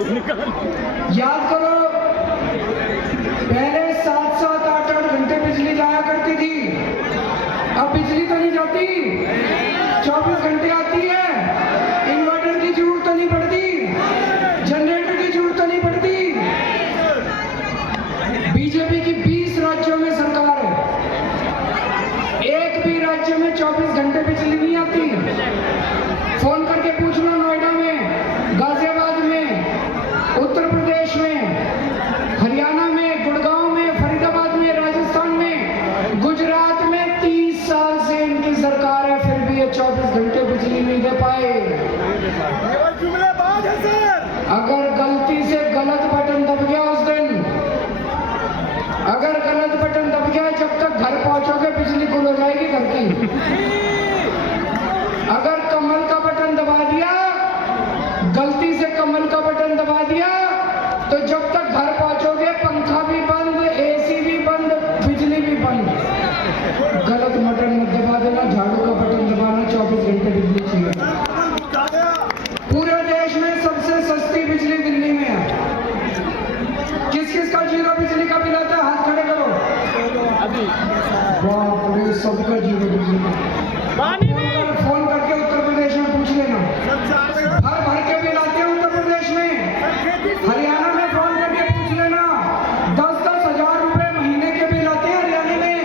याद करो, पहले 7-7, 8-8 घंटे बिजली जाया करती थी। अब बिजली तो नहीं जाती, 24 घंटे आती है। इन्वर्टर की जरूरत तो नहीं पड़ती, जनरेटर की जरूरत तो नहीं पड़ती। बीजेपी की 20 राज्यों में सरकार है, एक भी राज्य में 24 घंटे बिजली नहीं आती। फोन करके पूछ लो, नोएडा में, गाजियाबाद में, उत्तर प्रदेश में, हरियाणा में, गुड़गांव में, फरीदाबाद में, राजस्थान में, गुजरात में 30 साल से इनकी सरकार है, फिर भी ये 24 घंटे बिजली नहीं दे पाए। अगर गलती से गलत बटन दब गया उस दिन, अगर गलत बटन दब गया, जब तक घर पहुंचोगे बिजली गुल हो जाएगी घर की। अगर कमल का बटन दबा दिया, गलती से कमल का बटन दबा दिया, तो जब तक घर पहुंचोगे पंखा भी बंद, एसी भी बंद, बिजली भी बंद। गलत बटन मत दबा देना, झाड़ू का बटन दबाना, 24 घंटे बिजली चाहिए। पूरे देश में सबसे सस्ती बिजली दिल्ली में है। किस किस का जीरो बिजली का बिल आता है, हाथ खड़े करो। बाप रे, सबका जीरो बिजली का। फोन करके उत्तर प्रदेश में पूछ लेना, भर भर के बिल आते हैं उत्तर प्रदेश में। हरियाणा में फोन करके पूछ लेना, 10-10 हजार रुपए महीने के बिल आते हैं हरियाणा में।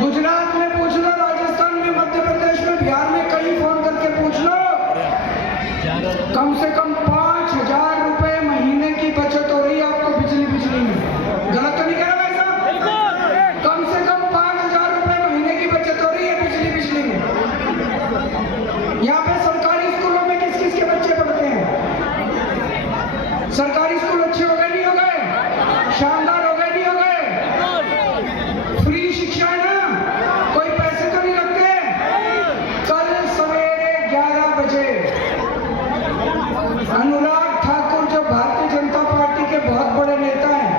गुजरात में पूछ लो, राजस्थान में, मध्य प्रदेश में, बिहार में, कहीं फोन करके पूछ लो। कम से कम 5,000 रुपए महीने की बचत हो रही है आपको बिजली में। गलत तो नहीं कह रहा भाई साहब? कम से कम 5,000 रुपए महीने की बचत हो रही है बिजली में। यहाँ पे सरकारी स्कूलों में किस किस के बच्चे पढ़ते हैं? सरकारी स्कूल अच्छे हो गए नहीं हो गए? शानदार हो गए नहीं हो गए? फ्री शिक्षा है ना, कोई पैसे तो नहीं लगते। कल सवेरे 11 बजे अनुराग ठाकुर, जो भारतीय जनता पार्टी के बहुत बड़े नेता हैं,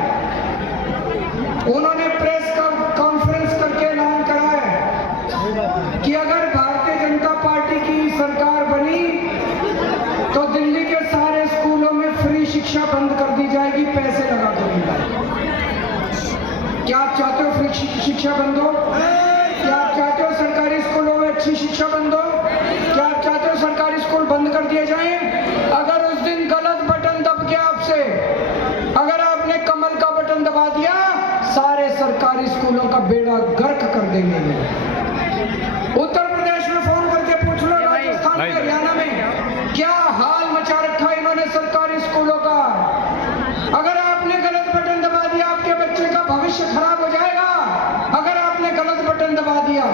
उन्होंने प्रेस कॉन्फ्रेंस करके ऐलान करा है कि अगर भारतीय जनता पार्टी की सरकार बनी तो दिल्ली के सारे स्कूलों में फ्री शिक्षा बंद कर दी जाएगी, पैसे लगा कर दी जाएगी। क्या आप चाहते हो फ्री शिक्षा बंद हो? क्या आप चाहते हो सरकारी स्कूलों में अच्छी शिक्षा बंद हो? क्या आप चाहते हो सरकारी स्कूल बंद कर दिए जाएं? अगर उस दिन गलत बटन दब गया आपसे, अगर आपने कमल का बटन दबा दिया, सारे सरकारी स्कूलों का बेड़ा गर्क कर देंगे। उत्तर प्रदेश में फोन करके पूछ लो, राजस्थान में, हरियाणा में, क्या हाल मचा रखा इन्होंने सरकारी स्कूलों का। अगर आपने गलत बटन दबा दिया, आपके बच्चे का भविष्य खराब हो जाएगा। अगर आपने गलत बटन दबा दिया,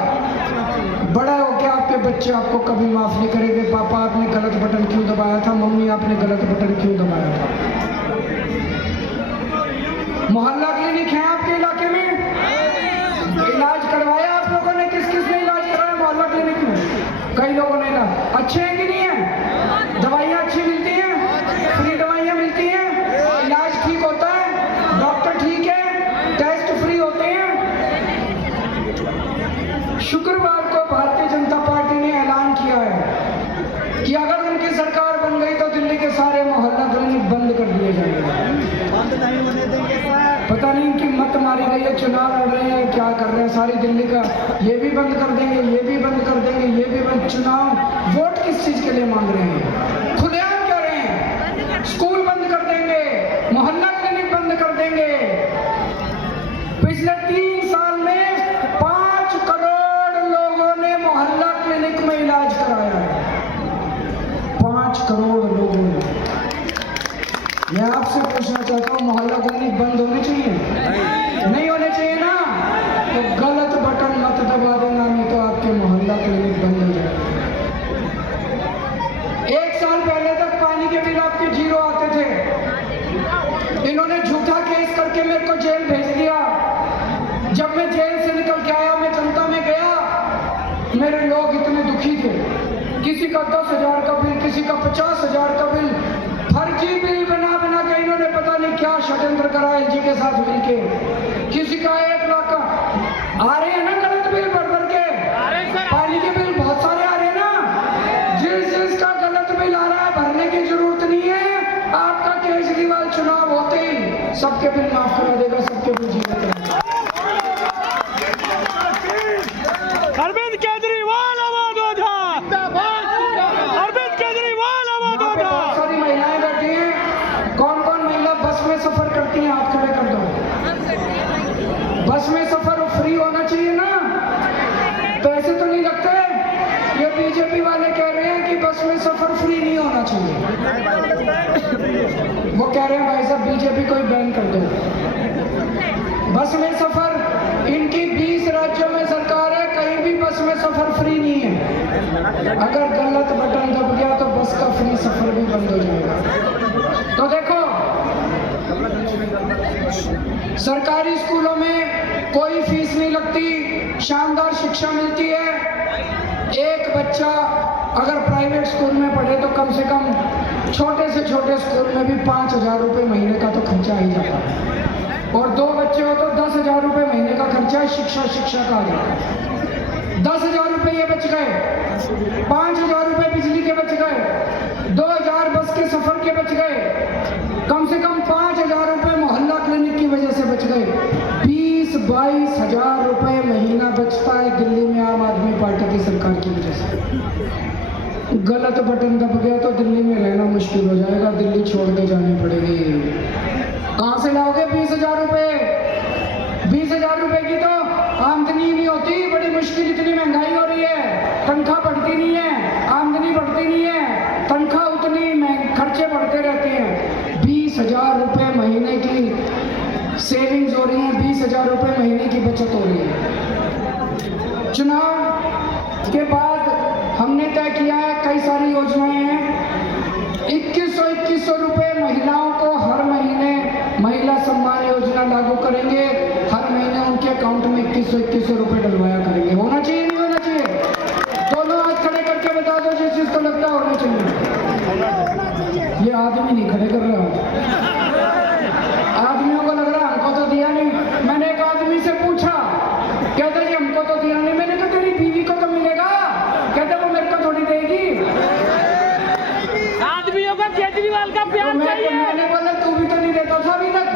बड़ा हो के आपके बच्चे आपको कभी माफ नहीं करेंगे, पापा आपने गलत बटन क्यों दबाया था, मम्मी आपने गलत बटन क्यों दबाया था। मोहल्ला क्लिनिक है आपके इलाके में? इलाज करवाया आप लोगों ने? किस किस ने इलाज कराया मोहल्ला क्लिनिक में? कई लोगों ने। अच्छे हैं कि नहीं है? दवाइयाँ अच्छी मिलती हैं, फ्री दवाइयाँ मिलती हैं, इलाज ठीक होता है, डॉक्टर ठीक है, टेस्ट फ्री होते हैं। शुक्रवार को भारतीय जनता पार्टी ने ऐलान किया है कि अगर उनकी सरकार बन गई तो दिल्ली के सारे मोहल्ला क्लिनिक बंद कर दिए जाएंगे। बंद नहीं होने देंगे सर। पता नहीं कि मत मारी गई है, चुनाव लड़ रहे हैं, क्या कर रहे हैं, सारी दिल्ली का ये भी बंद कर देंगे, ये भी बंद कर देंगे, ये भी बंद। चुनाव वोट किस चीज के लिए मांग रहे हैं? खुलेआम कह रहे हैं स्कूल बंद कर देंगे, मोहल्ला क्लिनिक बंद कर देंगे। पिछले 3 साल में 5 करोड़ लोगों ने मोहल्ला क्लिनिक में इलाज कराया है। 5 करोड़ लोगों ने। मैं आपसे पूछना चाहता हूँ, मोहल्ला क्लिनिक बंद होने चाहिए? नहीं होने चाहिए ना? तो गलत बटन मत दबा देना, नहीं तो आपके मोहल्ला क्लिनिक बंद हो जाएगा। 1 साल पहले तक पानी के बिल आपके जीरो आते थे। इन्होंने झूठा केस करके मेरे को जेल भेज दिया। जब मैं जेल से निकल के आया, मैं जनता में गया, मेरे लोग इतने दुखी थे। किसी का 10,000 का बिल, किसी का 50,000 का बिल, फर्जी बिल बना बना के इन्होंने पता नहीं क्या षड्यंत्र करा एलजी के साथ मिलके। किसी का 1 लाख का आ रहे हैं ना गलत बिल भर भर के, पानी के बिल बहुत सारे आ रहे हैं ना। जिस जिसका गलत बिल आ रहा है भरने की जरूरत नहीं है। आपका केजरीवाल चुनाव होते ही सबके बिल माफ करा देगा, सबके बिल जीरो करेगा। अरविंद केजरीवाल आबाद होगा, अरविंद केजरीवाल आबाद यहाँ पे होगा। बहुत सारी महिलाएं बैठी हैं। कौन कौन महिला बस में सफर करती हैं, हाथ खड़े कर दो। बस में सफर फ्री होना चाहिए ना, पैसे तो नहीं लगते। ये बीजेपी वाले कह रहे हैं कि बस में सफर फ्री नहीं होना चाहिए। वो कह रहे हैं भाई साहब बीजेपी को ही बैन कर दो। बस में सफर इनकी 20 राज्यों में सरकार है, कहीं भी बस में सफर फ्री नहीं है। अगर गलत बटन दब गया तो बस का फ्री सफर भी बंद हो जाएगा। तो देखो, सरकारी स्कूलों में कोई फीस नहीं लगती, शानदार शिक्षा मिलती है। एक बच्चा अगर प्राइवेट स्कूल में पढ़े तो कम से कम छोटे से छोटे स्कूल में भी 5,000 रुपये महीने का तो खर्चा ही जाता है, और 2 बच्चे हो तो 10,000 रुपये महीने का खर्चा शिक्षा का आ जाता है। 10,000 रुपये ये बच गए, 5,000 रुपये बिजली के बच गए, 2,000 बस के सफर के बच गए, कम से कम 5,000 रुपये मोहल्ला क्लिनिक की वजह से बच गए। 20-22 हजार रुपये महीना बचता है दिल्ली में आम आदमी पार्टी की सरकार की वजह से। गलत बटन दब गया तो दिल्ली में रहना मुश्किल हो जाएगा, दिल्ली छोड़ के जानी पड़ेगी। कहाँ से लाओगे 20,000 रुपये? 20,000 रुपये की तो आमदनी नहीं होती, बड़ी मुश्किल। इतनी महंगाई हो रही है, तनख्वाह बढ़ती नहीं है, आमदनी बढ़ती नहीं है, तनख्वाह उतनी खर्चे बढ़ते रहते हैं। 20,000 रुपये महीने की सेविंग्स हो रही है, 20,000 रुपये महीने की बचत हो रही है। चुनाव के बाद हमने तय किया है, कई सारी योजनाएं हैं। 2100 रुपये महिलाओं को हर महीने महिला सम्मान योजना लागू करेंगे। हर महीने उनके अकाउंट में 2100 रुपये डलवाया करेंगे। होना चाहिए नहीं होना चाहिए? दोनों हाथ खड़े करके बता दो जिस चीज को लगता है होना चाहिए। ये आदमी नहीं खड़े कर रहा, आदमियों को लग रहा हमको तो दिया नहीं। मैंने एक आदमी से पूछा, कहते जी हमको तो दिया नहीं। मैंने कहा तेरी बीवी को तो मिलेगा, कहते वो मेरे को थोड़ी देगी। आदमियों का केजरीवाल का प्यार चाहिए। मैंने बोला तू भी तो नहीं देता था अभी तक,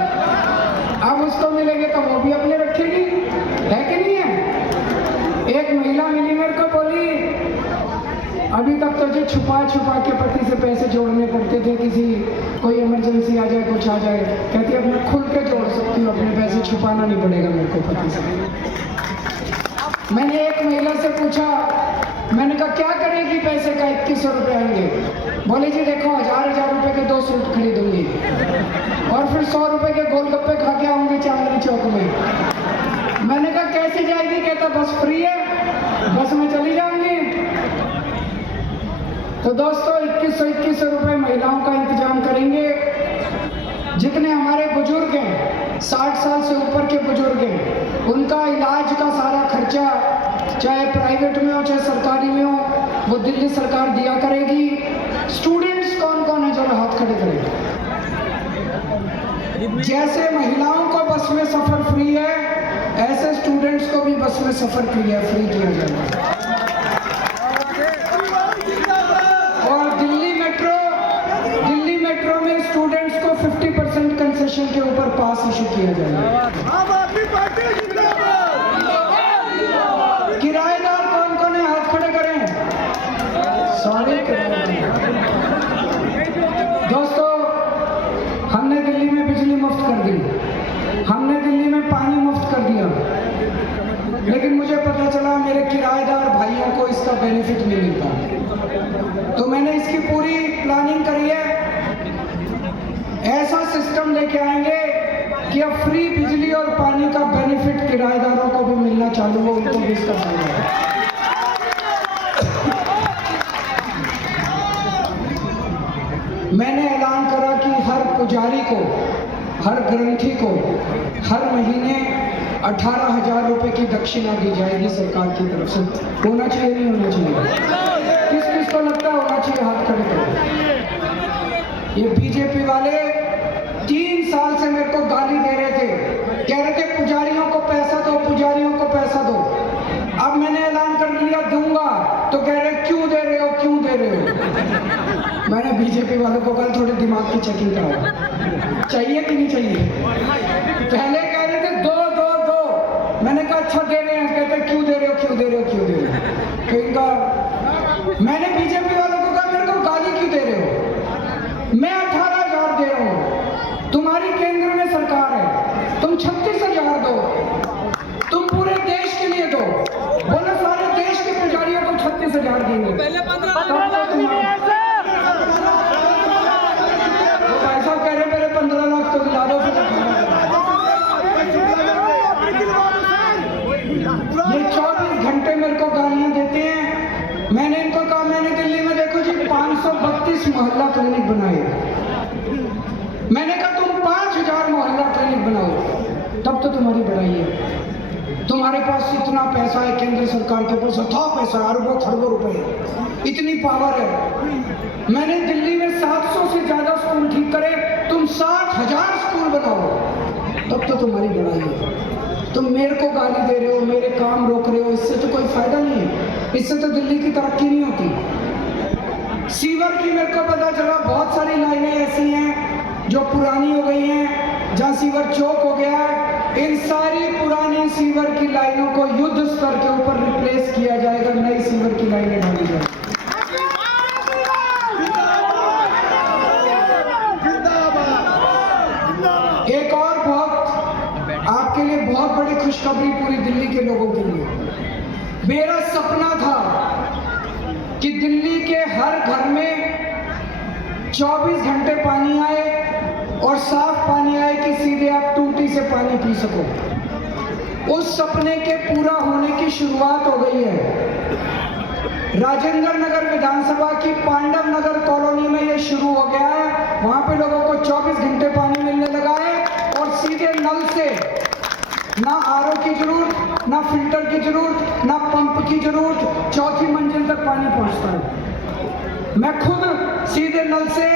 अब उसको मिलेंगे तो वो भी अपने रखेगी, है कि नहीं है? एक महिला मिली मेरे को, बोली अभी तक तो जो छुपा के पति से पैसे जोड़ने पड़ते थे, किसी कोई इमरजेंसी आ जाए, कुछ आ जाए। कहती है अब मैं खुल के जोड़ सकती हूँ, अपने पैसे छुपाना नहीं पड़ेगा मेरे को पति से। मैंने एक महिला से पूछा, मैंने कहा क्या करेगी पैसे का 2100 रुपये आएंगे? बोले जी देखो 1000 रुपये के 2 सूट खरीदूंगी और फिर 100 रुपये के गोलगप्पे खा के आऊंगी चांदनी चौक में। मैंने कहा कैसे जाएगी? कहता बस फ्री है, बस में चली जाऊंगी। तो दोस्तों 2100 रुपये महिलाओं का इंतजाम करेंगे। जितने हमारे बुजुर्ग हैं, 60 साल से ऊपर के बुजुर्ग हैं, उनका इलाज का सारा खर्चा चाहे प्राइवेट में हो चाहे सरकारी में हो, वो दिल्ली सरकार दिया करेगी। स्टूडेंट्स कौन कौन है जरा हाथ खड़े करें। जैसे महिलाओं को बस में सफर फ्री है, ऐसे स्टूडेंट्स को भी बस में सफर फ्री किया जाएगा। और दिल्ली मेट्रो में स्टूडेंट्स को 50% कंसेशन के ऊपर पास इशू किया जाएगा। किराएदार कौन कौन है हाथ खड़े करें। सॉरी दोस्तों, हमने दिल्ली में बिजली मुफ्त कर दी, हमने दिल्ली में पानी मुफ्त कर दिया, लेकिन मुझे पता चला मेरे किराएदार भाइयों को इसका बेनिफिट नहीं मिलता। तो मैंने इसकी पूरी प्लानिंग करी है। ऐसा सिस्टम लेके आएंगे कि अब फ्री बिजली और पानी का बेनिफिट किराएदारों को भी मिलना चालू हो, उनको भी इसका फायदा है। मैंने ऐलान करा कि हर पुजारी को, हर ग्रंथी को हर महीने 18,000 रुपये की दक्षिणा दी जाएगी सरकार की तरफ से। होना चाहिए नहीं होना चाहिए? किस किस को लगता है होना चाहिए? हाथ खड़े करो। ये बीजेपी वाले 3 साल से मेरे को गाली दे रहे थे, कह रहे थे पुजारियों को पैसा दो, पुजारियों को पैसा दो। अब मैंने ऐलान कर दिया दूंगा, तो कह रहे क्यों दे रहे हो, क्यों दे रहे हो? मैंने बीजेपी वालों को कहा थोड़े दिमाग की चेकिंग कराओ। चाहिए कि नहीं चाहिए? पहले कह रहे थे दो दो दो, मैंने कहा अच्छा दे रहे हैं, कहते क्यों दे रहे हो क्यों दे रहे हो क्यों दे रहे हो? तो इनका मैंने बीजेपी वालों को कहा मेरे को गाली क्यों दे रहे हो? मैं 18,000 दे रहा हूँ, तुम्हारी केंद्र में सरकार है, तुम 36,000 दो, तुम पूरे देश के लिए दो, बोलो सारे देश के पुजारियों को 36,000 देंगे। पहले 15 लाख भी नहीं है सर। ऐसा कह रहे मेरे 15 लाख तो दिला दो। ये 24 घंटे मेरे को गालियां देते हैं। मैंने इनको कहा मैंने दिल्ली में देखो जी 532 मोहल्ला क्लिनिक बनाए, मैंने कहा तुम 5,000 मोहल्ला क्लिनिक बनाओ तब तो तुम्हारी बढ़ाई है। तुम्हारे पास इतना पैसा है, केंद्र सरकार के पास था पैसा, अरबों खरबों रुपए, इतनी पावर है। मैंने दिल्ली में 700 से ज्यादा स्कूल ठीक करे, तुम 60,000 स्कूल बनाओ तब तो तुम्हारी बढ़ाई है। तुम मेरे को गाली दे रहे हो, मेरे काम रोक रहे हो, इससे तो कोई फायदा नहीं है, इससे तो दिल्ली की तरक्की नहीं होती। सीवर की मेरे को पता चला बहुत सारी लाइनें ऐसी हैं जो पुरानी हो गई हैं, जहाँ सीवर चौक हो गया है, इन सारी पुरानी सीवर की लाइनों को युद्ध स्तर के ऊपर रिप्लेस किया जाएगा, नई सीवर की लाइनें डाली जाएगी। एक और आपके लिए बहुत बड़ी खुशखबरी पूरी दिल्ली के लोगों के लिए। मेरा सपना था कि दिल्ली के हर घर में 24 घंटे पानी आए और साफ पानी आए कि सीधे आप टूटी से पानी पी सको। उस सपने के पूरा होने की शुरुआत हो गई है। राजेंद्र नगर विधानसभा की पांडव नगर कॉलोनी में ये शुरू हो गया है। वहां पे लोगों को 24 घंटे पानी मिलने लगा है और सीधे नल से, ना आरओ की जरूरत, ना फिल्टर की जरूरत, ना पंप की जरूरत, चौथी मंजिल तक पानी पहुंचता है। मैं खुद सीधे नल से